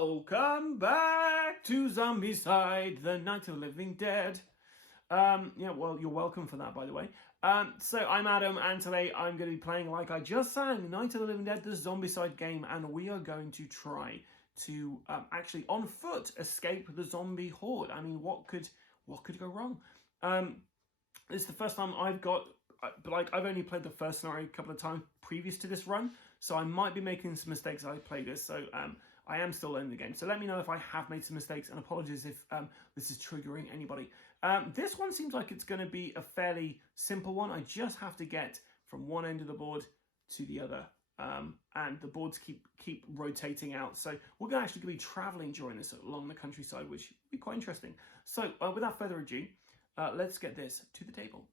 Welcome back to Zombicide, the Night of the Living Dead. Yeah, well, you're welcome for that, by the way. So I'm Adam, and today I'm going to be playing, like I just sang, Night of the Living Dead, the Zombicide game, and we are going to try to actually on foot escape the zombie horde. I mean, what could go wrong? It's the first time I've only played the first scenario a couple of times previous to this run, so I might be making some mistakes as I play this. So I am still learning the game. So let me know if I have made some mistakes, and apologies if this is triggering anybody. This one seems like it's going to be a fairly simple one. I just have to get from one end of the board to the other, and the boards keep rotating out. So we're going to actually be traveling during this along the countryside, which will be quite interesting. So without further ado, let's get this to the table.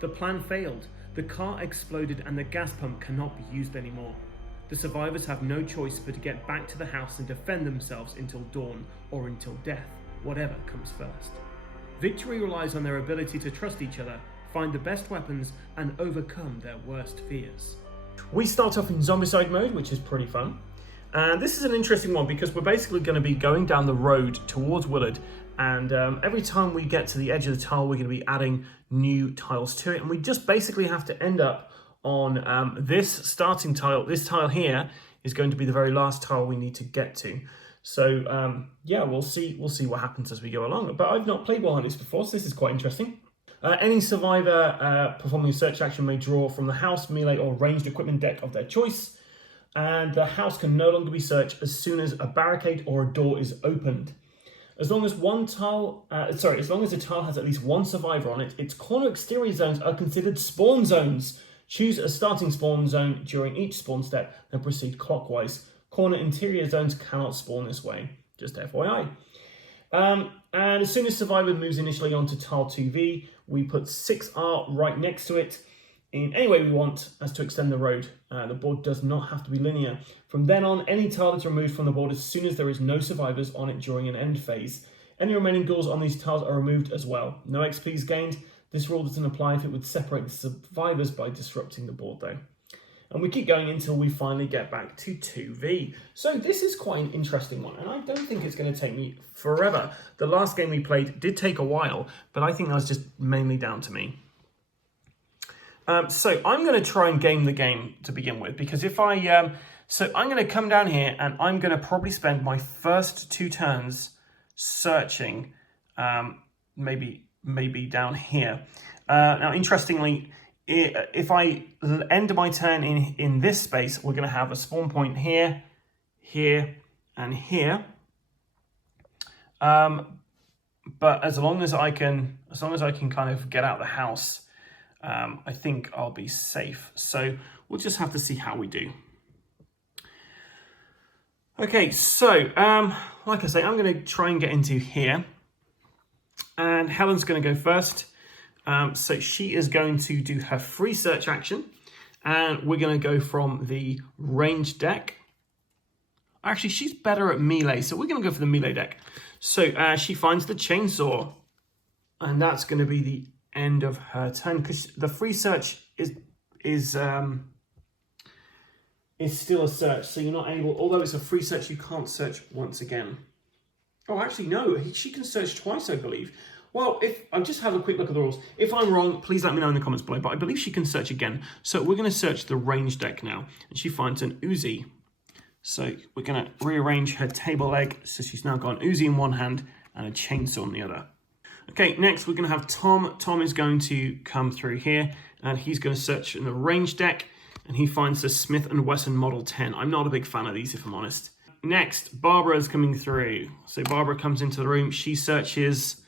The plan failed. The car exploded and the gas pump cannot be used anymore. The survivors have no choice but to get back to the house and defend themselves until dawn or until death, whatever comes first. Victory relies on their ability to trust each other, find the best weapons, and overcome their worst fears. We start off in Zombicide mode, which is pretty fun. And this is an interesting one because we're basically going to be going down the road towards Willard, and every time we get to the edge of the tile, we're going to be adding new tiles to it, and we just basically have to end up on this starting tile. This tile here is going to be the very last tile we need to get to. So yeah, we'll see what happens as we go along. But I've not played Wilderness before, so this is quite interesting. Any survivor performing a search action may draw from the house, melee, or ranged equipment deck of their choice, and the house can no longer be searched as soon as a barricade or a door is opened. As long as as long as a tile has at least one survivor on it, its corner exterior zones are considered spawn zones. Choose a starting spawn zone during each spawn step, then proceed clockwise. Corner interior zones cannot spawn this way, just FYI. And as soon as survivor moves initially onto tile 2V, we put 6R right next to it in any way we want as to extend the road. The board does not have to be linear. From then on, any tile is removed from the board as soon as there is no survivors on it during an end phase. Any remaining ghouls on these tiles are removed as well. No XP is gained. This rule doesn't apply if it would separate the survivors by disrupting the board though. And we keep going until we finally get back to 2V. So this is quite an interesting one, and I don't think it's going to take me forever. The last game we played did take a while, but I think that was just mainly down to me. So I'm going to try and game the game to begin with, because if I... so I'm going to come down here, and I'm going to probably spend my first 2 turns searching, maybe down here. Now, interestingly, if I end my turn in this space, we're going to have a spawn point here, here, and here. But as long as I can kind of get out of the house, I think I'll be safe. So we'll just have to see how we do. Okay, so like I say, I'm going to try and get into here, and Helen's going to go first. So she is going to do her free search action, and we're going to go from the range deck. Actually, she's better at melee, so we're going to go for the melee deck. So she finds the chainsaw, and that's going to be the end of her turn, because the free search is still a search, so you're not able, although it's a free search, you can't search once again. Oh, actually, no, she can search twice, I believe. Well, if I just have a quick look at the rules. If I'm wrong, please let me know in the comments below, but I believe she can search again. So we're going to search the range deck now, and she finds an Uzi. So we're going to rearrange her table leg, so she's now got an Uzi in one hand and a chainsaw in the other. Okay, next we're going to have Tom. Tom is going to come through here, and he's going to search in the range deck, and he finds the Smith & Wesson Model 10. I'm not a big fan of these, if I'm honest. Next, Barbara is coming through. So Barbara comes into the room. She searches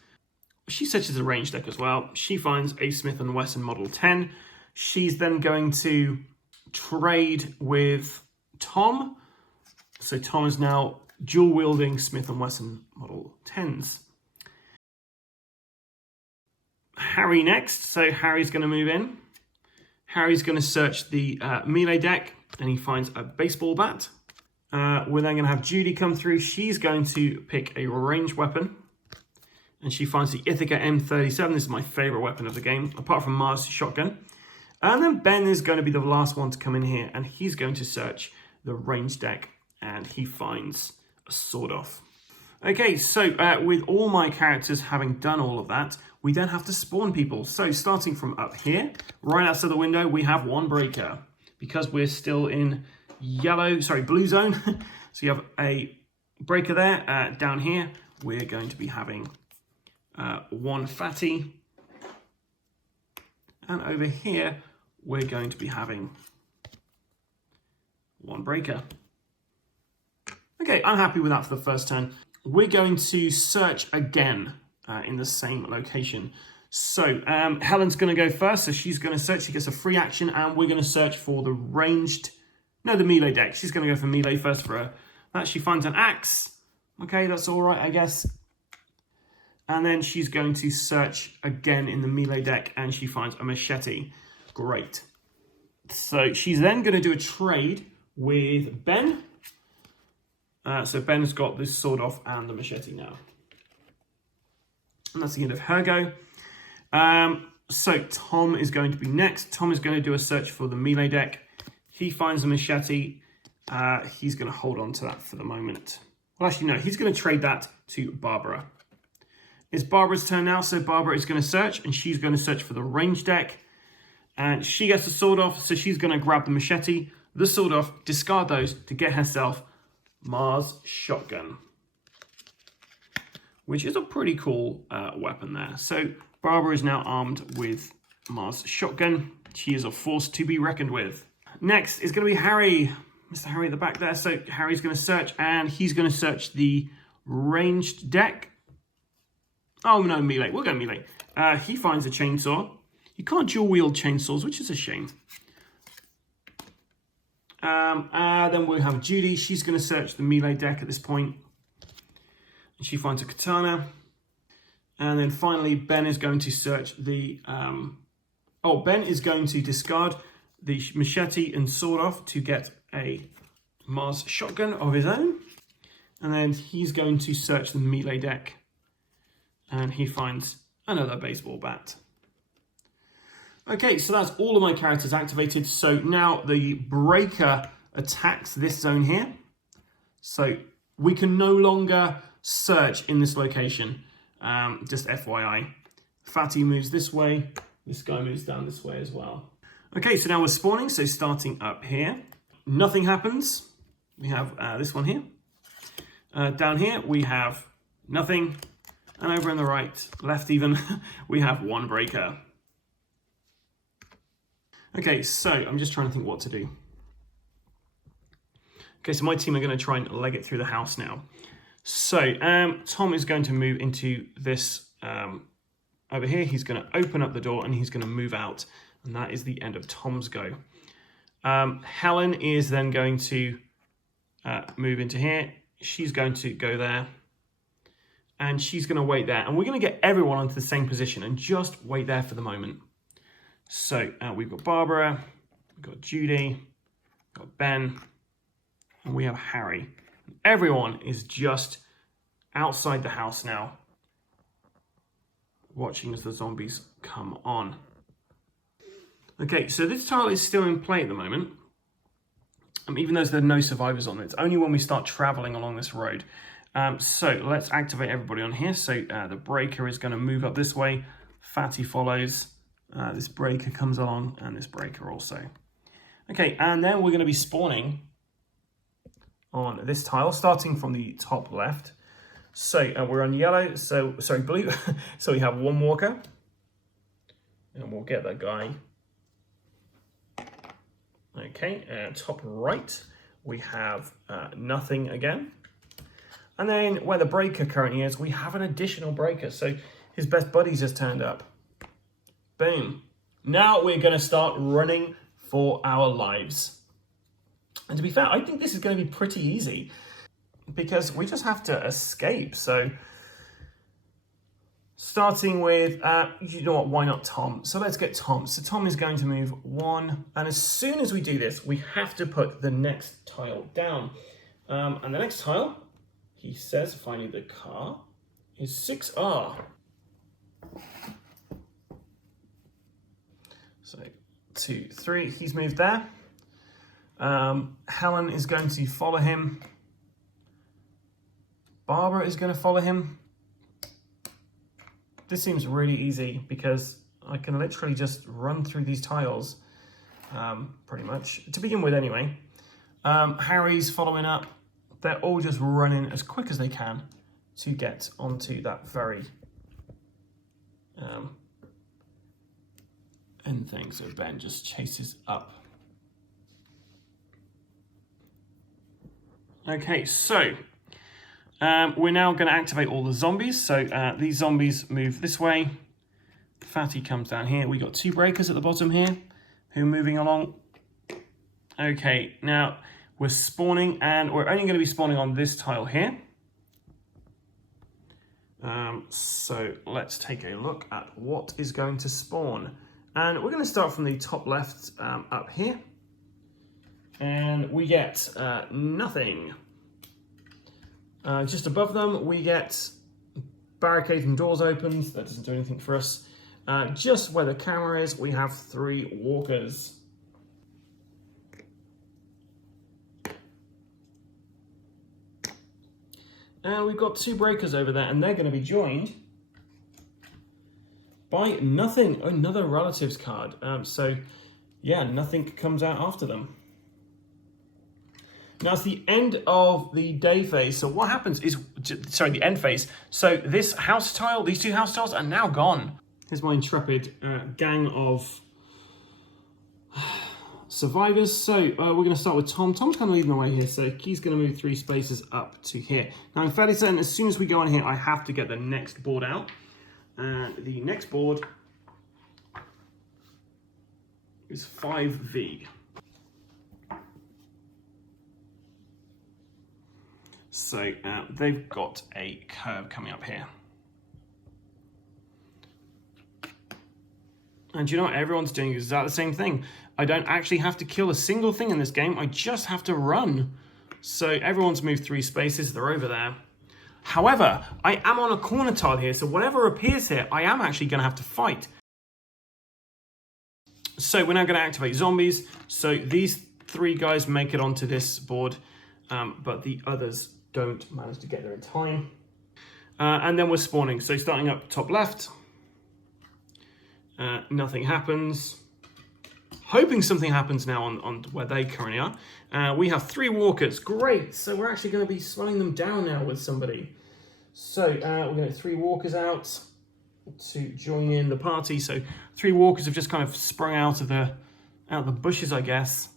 the range deck as well. She finds a Smith & Wesson Model 10. She's then going to trade with Tom. So Tom is now dual-wielding Smith & Wesson Model 10s. Harry next. So Harry's going to move in. Harry's going to search the melee deck, and he finds a baseball bat. We're then going to have Judy come through. She's going to pick a ranged weapon. And she finds the Ithaca M37. This is my favorite weapon of the game, apart from Mars' shotgun. And then Ben is going to be the last one to come in here, and he's going to search the range deck, and he finds a sword off. Okay, so with all my characters having done all of that, we then have to spawn people. So starting from up here, right outside the window, we have one breaker. Because we're still in blue zone. So you have a breaker there. Down here, we're going to be having one fatty. And over here, we're going to be having one breaker. Okay, I'm happy with that for the first turn. We're going to search again in the same location. So Helen's going to go first. So she's going to search. She gets a free action, and we're going to search for the the melee deck. She's going to go for melee first for her. That she finds an axe. Okay, that's all right, I guess. And then she's going to search again in the melee deck, and she finds a machete. Great. So she's then going to do a trade with Ben. So Ben's got this sword off and the machete now. And that's the end of her go. So Tom is going to be next. Tom is going to do a search for the melee deck. He finds a machete. He's going to hold on to that for the moment. Well, actually, no. He's going to trade that to Barbara. It's Barbara's turn now. So Barbara is going to search, and she's going to search for the range deck. And she gets the sword off, so she's going to grab the machete, the sword off, discard those to get herself Mars shotgun, which is a pretty cool weapon there. So Barbara is now armed with Mars shotgun. She is a force to be reckoned with. Next is going to be Harry. Mr. Harry at the back there. So Harry's going to search, and he's going to search the ranged deck. Oh, no, melee. We'll go melee. He finds a chainsaw. You can't dual wield chainsaws, which is a shame. Then we'll have Judy. She's going to search the melee deck at this point. And she finds a katana. And then finally, Ben is going to search the... Ben is going to discard the machete and sword off to get a Mars shotgun of his own. And then he's going to search the melee deck. And he finds another baseball bat. Okay, so that's all of my characters activated. So now the breaker attacks this zone here. So we can no longer search in this location. Just FYI. Fatty moves this way. This guy moves down this way as well. Okay, so now we're spawning. So starting up here, nothing happens. We have this one here. Down here, we have nothing. And over on the right, left even, we have one breaker. Okay, so I'm just trying to think what to do. Okay, so my team are going to try and leg it through the house now. So Tom is going to move into this over here. He's going to open up the door and he's going to move out. And that is the end of Tom's go. Helen is then going to move into here. She's going to go there. And she's going to wait there. And we're going to get everyone onto the same position and just wait there for the moment. So we've got Barbara, we've got Judy, we've got Ben, and we have Harry. Everyone is just outside the house now, watching as the zombies come on. Okay, so this tile is still in play at the moment. Even though there are no survivors on it. It's only when we start traveling along this road. So let's activate everybody on here. So the breaker is going to move up this way. Fatty follows. This breaker comes along, and this breaker also. Okay, and then we're going to be spawning on this tile, starting from the top left. So we're on yellow, blue. So we have one walker, and we'll get that guy. Okay, top right, we have nothing again. And then where the breaker currently is, we have an additional breaker. So his best buddies just turned up. Boom. Now we're going to start running for our lives. And to be fair, I think this is going to be pretty easy because we just have to escape. So starting with, you know what, why not Tom? So let's get Tom. So Tom is going to move one. And as soon as we do this, we have to put the next tile down. And the next tile, he says, finally the car, is 6R. So 2, 3, he's moved there. Helen is going to follow him. Barbara is going to follow him. This seems really easy because I can literally just run through these tiles, pretty much, to begin with anyway. Harry's following up. They're all just running as quick as they can to get onto that very end thing. So Ben just chases up. Okay, so we're now going to activate all the zombies. So these zombies move this way. Fatty comes down here. We got 2 breakers at the bottom here who are moving along. Okay, now we're spawning, and we're only going to be spawning on this tile here. So let's take a look at what is going to spawn. And we're going to start from the top left up here. And we get nothing. Just above them, we get barricades and doors opened. That doesn't do anything for us. Just where the camera is, we have 3 walkers. And we've got 2 breakers over there, and they're going to be joined by nothing. Another relatives card. So, yeah, nothing comes out after them. Now it's the end of the day phase. So what happens is, sorry, the end phase. So this house tile, these 2 house tiles are now gone. Here's my intrepid gang of survivors. So we're going to start with Tom. Tom's kind of leading the way here. So he's going to move 3 spaces up to here. Now I'm fairly certain as soon as we go on here, I have to get the next board out. And the next board is 5V. So they've got a curve coming up here. And you know what? Everyone's doing exactly the same thing. I don't actually have to kill a single thing in this game. I just have to run. So everyone's moved 3 spaces. They're over there. However, I am on a corner tile here. So whatever appears here, I am actually going to have to fight. So we're now going to activate zombies. So these 3 guys make it onto this board, but the others don't manage to get there in time. And then we're spawning. So starting up top left, nothing happens. Hoping something happens now on where they currently are. We have 3 walkers. Great. So we're actually going to be slowing them down now with somebody. So we're going to get 3 walkers out to join in the party. So 3 walkers have just kind of sprung out of the bushes, I guess,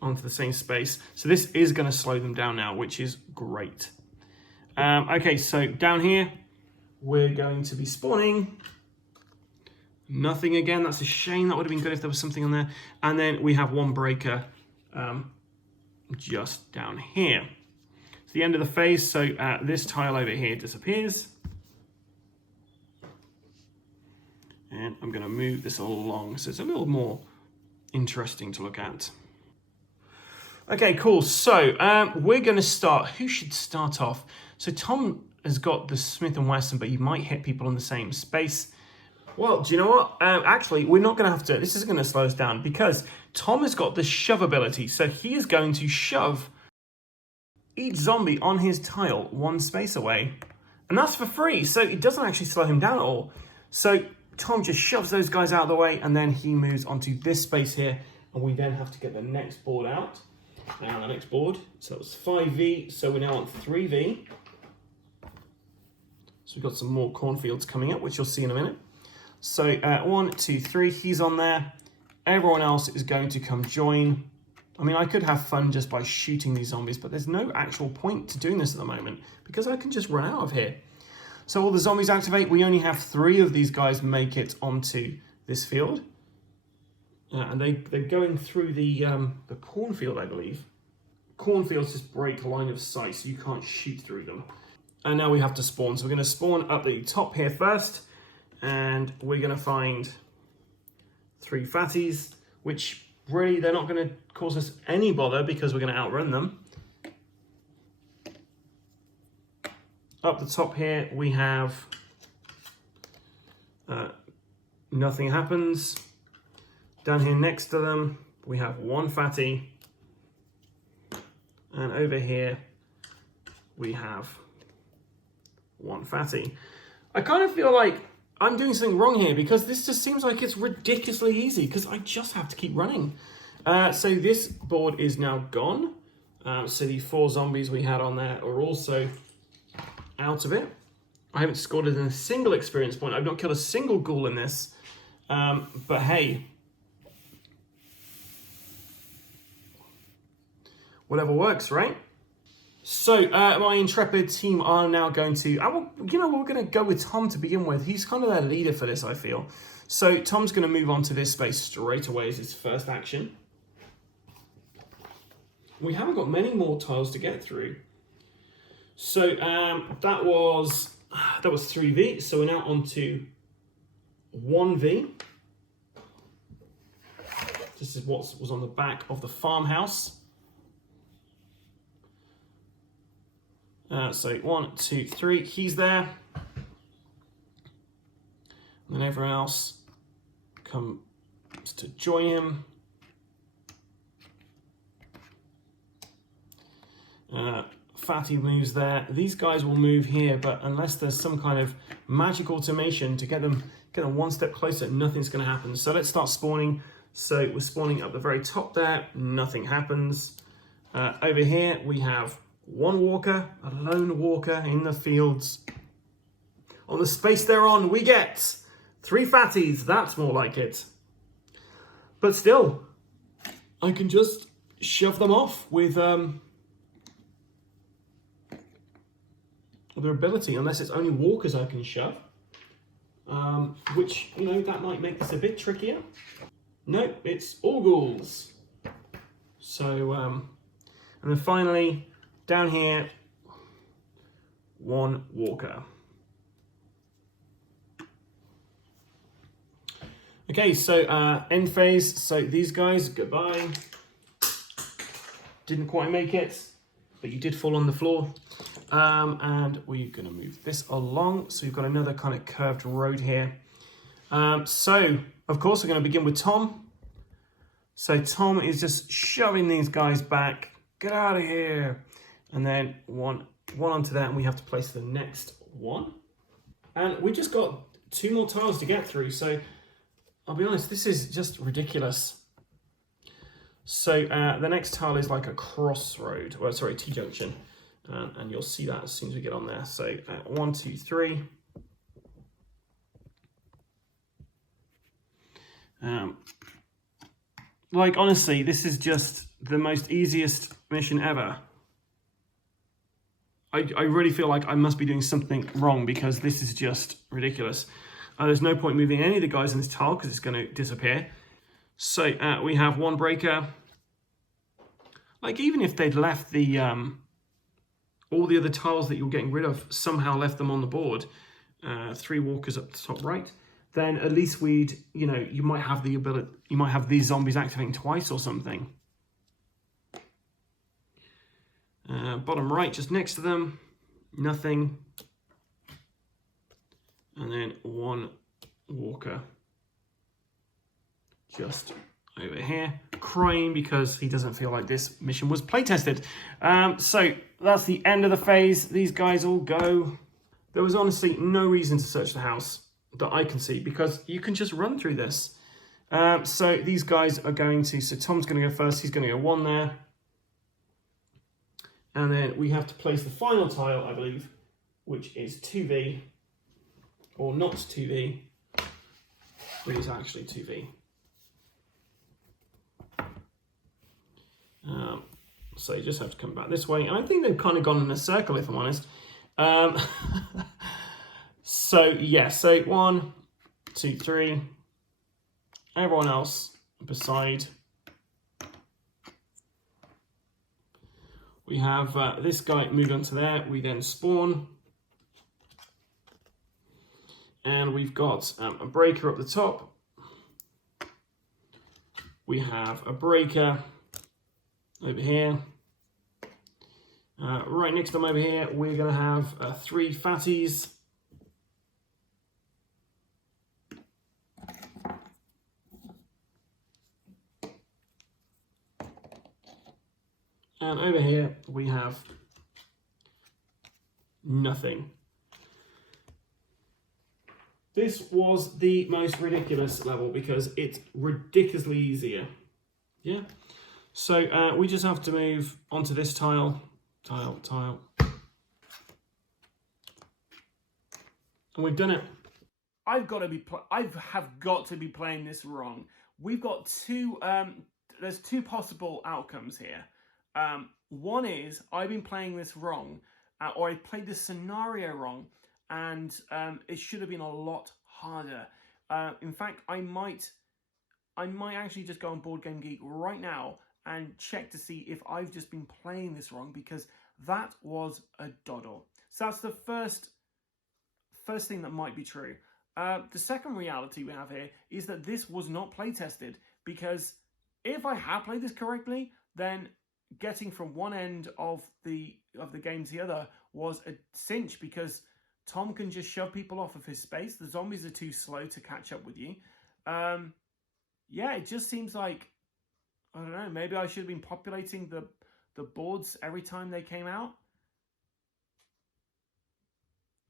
onto the same space. So this is going to slow them down now, which is great. Okay, so down here, we're going to be spawning. Nothing again. That's a shame. That would have been good if there was something on there. And then we have 1 breaker just down here. It's the end of the phase, so this tile over here disappears. And I'm going to move this along so it's a little more interesting to look at. Okay, cool. So we're going to start. Who should start off? So Tom has got the Smith & Wesson, but you might hit people in the same space. Well, do you know what? Actually, we're not going to have to. This is going to slow us down because Tom has got the shove ability. So he is going to shove each zombie on his tile 1 space away. And that's for free. So it doesn't actually slow him down at all. So Tom just shoves those guys out of the way, and then he moves onto this space here. And we then have to get the next board out. Now the next board, so that was 5V, so we're now on 3V. So we've got some more cornfields coming up, which you'll see in a minute. So 1, 2, 3, he's on there. Everyone else is going to come join. I mean, I could have fun just by shooting these zombies, but there's no actual point to doing this at the moment because I can just run out of here. So all the zombies activate. We only have 3 of these guys make it onto this field. And they're going through the cornfield, I believe. Cornfields just break line of sight, so you can't shoot through them. And now we have to spawn. So we're going to spawn up the top here first. And we're going to find 3 fatties, which really, they're not going to cause us any bother because we're going to outrun them. Up the top here, we have nothing happens. Down here next to them, we have one fatty. And over here, we have one fatty. I kind of feel like I'm doing something wrong here because this just seems like it's ridiculously easy because I just have to keep running. So this board is now gone. So the 4 zombies we had on there are also out of it. I haven't scored in a single experience point. I've not killed a single ghoul in this. But hey, whatever works, right? So my intrepid team are now going to, you know, we're going to go with Tom to begin with. He's kind of their leader for this, I feel. So Tom's going to move on to this space straight away as his first action. We haven't got many more tiles to get through. So that was 3V. So we're now on to 1V. This is what was on the back of the farmhouse. So 1, 2, 3, he's there. And then everyone else comes to join him. Fatty moves there. These guys will move here, but unless there's some kind of magic automation to get them one step closer, nothing's going to happen. So let's start spawning. So we're spawning up the very top there. Nothing happens. Over here we have one walker, a lone walker in the fields. On the space they're on, we get 3 fatties. That's more like it. But still, I can just shove them off with their ability, unless it's only walkers I can shove. Which, you know, that might make this a bit trickier. No, it's all ghouls. So, and then finally, down here, 1 walker. Okay, so end phase. So these guys, goodbye. Didn't quite make it, but you did fall on the floor. And we're going to move this along. So we've got another kind of curved road here. So, of course, we're going to begin with Tom. So Tom is just shoving these guys back. Get out of here. And then one onto that, and we have to place the next one. And we just got 2 more tiles to get through. So I'll be honest, this is just ridiculous. So the next tile is like a crossroad, well, sorry, T-junction. And you'll see that as soon as we get on there. So 1, 2, 3. Like, honestly, this is just the most easiest mission ever. I really feel like I must be doing something wrong because this is just ridiculous. There's no point moving any of the guys in this tile because it's going to disappear. So we have 1 breaker. Like, even if they'd left the all the other tiles that you're getting rid of, somehow left them on the board, 3 walkers up the top right, then at least we'd, you know, you might have the ability, you might have these zombies activating twice or something. Bottom right, just next to them, nothing. And then 1 walker just over here, crying because he doesn't feel like this mission was playtested. So that's the end of the phase. These guys all go. There was honestly no reason to search the house that I can see because you can just run through this. So these guys are going to, so Tom's going to go first. He's going to go 1 there. And then we have to place the final tile, I believe, which is 2V, or not 2V, but it's actually 2V. So you just have to come back this way. And I think they've kind of gone in a circle, if I'm honest. So, yeah, so 1, 2, 3. Everyone else beside. We have this guy move on to there. We then spawn. And we've got a breaker up the top. We have a breaker over here. Right next to them over here, we're going to have 3 fatties. And over here, we have nothing. This was the most ridiculous level because it's ridiculously easier. Yeah. So we just have to move onto this tile. And we've done it. I have got to be playing this wrong. We've got two. There's 2 possible outcomes here. One is I've been playing this wrong, or I played this scenario wrong, and it should have been a lot harder. In fact, I might actually just go on Board Game Geek right now and check to see if I've just been playing this wrong, because that was a doddle. So that's the first thing that might be true. The second reality we have here is that this was not play tested, because if I had played this correctly, then getting from one end of the game to the other was a cinch, because Tom can just shove people off of his space. The zombies are too slow to catch up with you. Yeah, it just seems like, I don't know, maybe I should have been populating the boards every time they came out.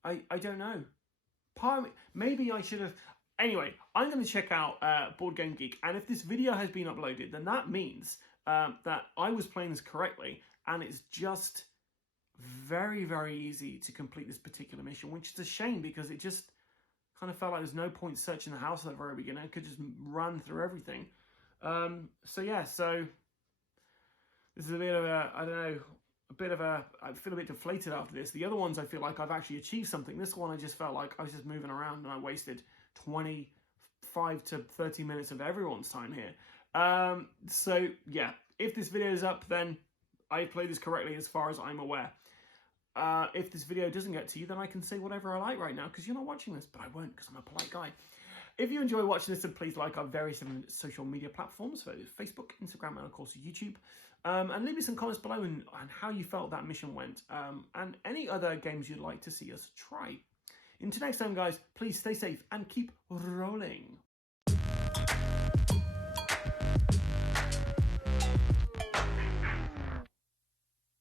I don't know. Maybe I should have. Anyway, I'm going to check out Board Game Geek, and if this video has been uploaded, then that means that I was playing this correctly, and it's just very, very easy to complete this particular mission, which is a shame, because it just kind of felt like there's no point searching the house at the very beginning. I could just run through everything. So yeah, so this is a bit of a, I don't know, I feel a bit deflated after this. The other ones I feel like I've actually achieved something. This one I just felt like I was just moving around and I wasted 25 to 30 minutes of everyone's time here. So yeah, if this video is up, then I played this correctly as far as I'm aware. If this video doesn't get to you, then I can say whatever I like right now, because you're not watching this, but I won't, because I'm a polite guy. If you enjoy watching this, then please like our various social media platforms, so Facebook, Instagram, and of course YouTube. And leave me some comments below on how you felt that mission went, and any other games you'd like to see us try. Until next time, guys, please stay safe and keep rolling.